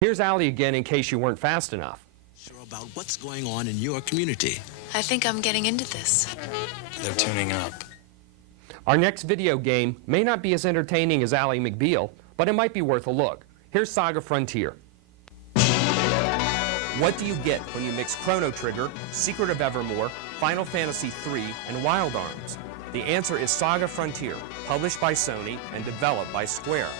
Here's Allie again in case you weren't fast enough. Sure about what's going on in your community. I think I'm getting into this. They're tuning up. Our next video game may not be as entertaining as Ally McBeal, but it might be worth a look. Here's Saga Frontier. What do you get when you mix Chrono Trigger, Secret of Evermore, Final Fantasy III, and Wild Arms? The answer is Saga Frontier, published by Sony and developed by Square.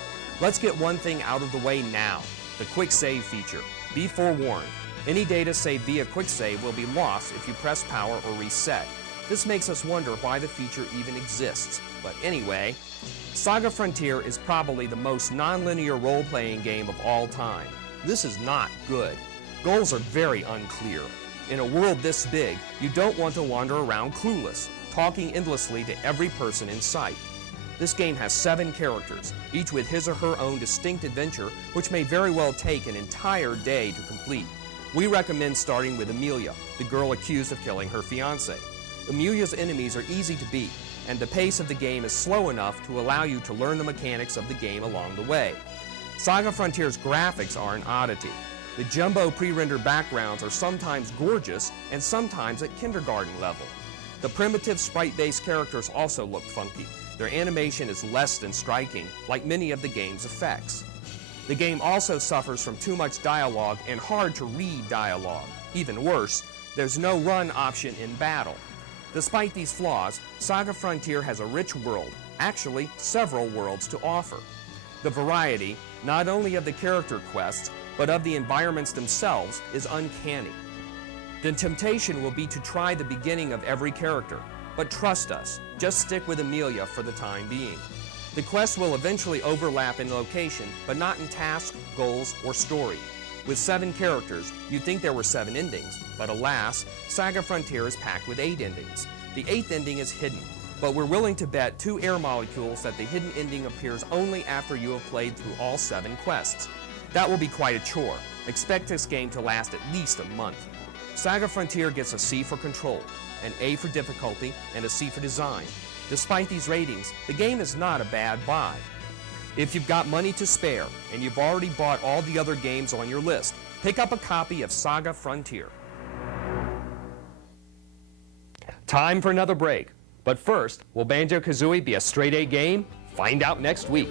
Let's get one thing out of the way now, the Quick Save feature. Be forewarned, any data saved via Quick Save will be lost if you press power or reset. This makes us wonder why the feature even exists. But anyway, Saga Frontier is probably the most non-linear role-playing game of all time. This is not good. Goals are very unclear. In a world this big, you don't want to wander around clueless, talking endlessly to every person in sight. This game has 7 characters, each with his or her own distinct adventure, which may very well take an entire day to complete. We recommend starting with Amelia, the girl accused of killing her fiancé. Amelia's enemies are easy to beat, and the pace of the game is slow enough to allow you to learn the mechanics of the game along the way. Saga Frontier's graphics are an oddity. The jumbo pre-rendered backgrounds are sometimes gorgeous and sometimes at kindergarten level. The primitive sprite-based characters also look funky. Their animation is less than striking, like many of the game's effects. The game also suffers from too much dialogue and hard-to-read dialogue. Even worse, there's no run option in battle. Despite these flaws, Saga Frontier has a rich world, actually several worlds to offer. The variety, not only of the character quests, but of the environments themselves, is uncanny. The temptation will be to try the beginning of every character, but trust us, just stick with Amelia for the time being. The quests will eventually overlap in location, but not in task, goals, or story. With 7 characters, you'd think there were 7 endings, but alas, Saga Frontier is packed with 8 endings. The 8th ending is hidden, but we're willing to bet 2 air molecules that the hidden ending appears only after you have played through all 7 quests. That will be quite a chore. Expect this game to last at least a month. Saga Frontier gets a C for control, an A for difficulty, and a C for design. Despite these ratings, the game is not a bad buy. If you've got money to spare, and you've already bought all the other games on your list, pick up a copy of Saga Frontier. Time for another break. But first, will Banjo-Kazooie be a straight A game? Find out next week.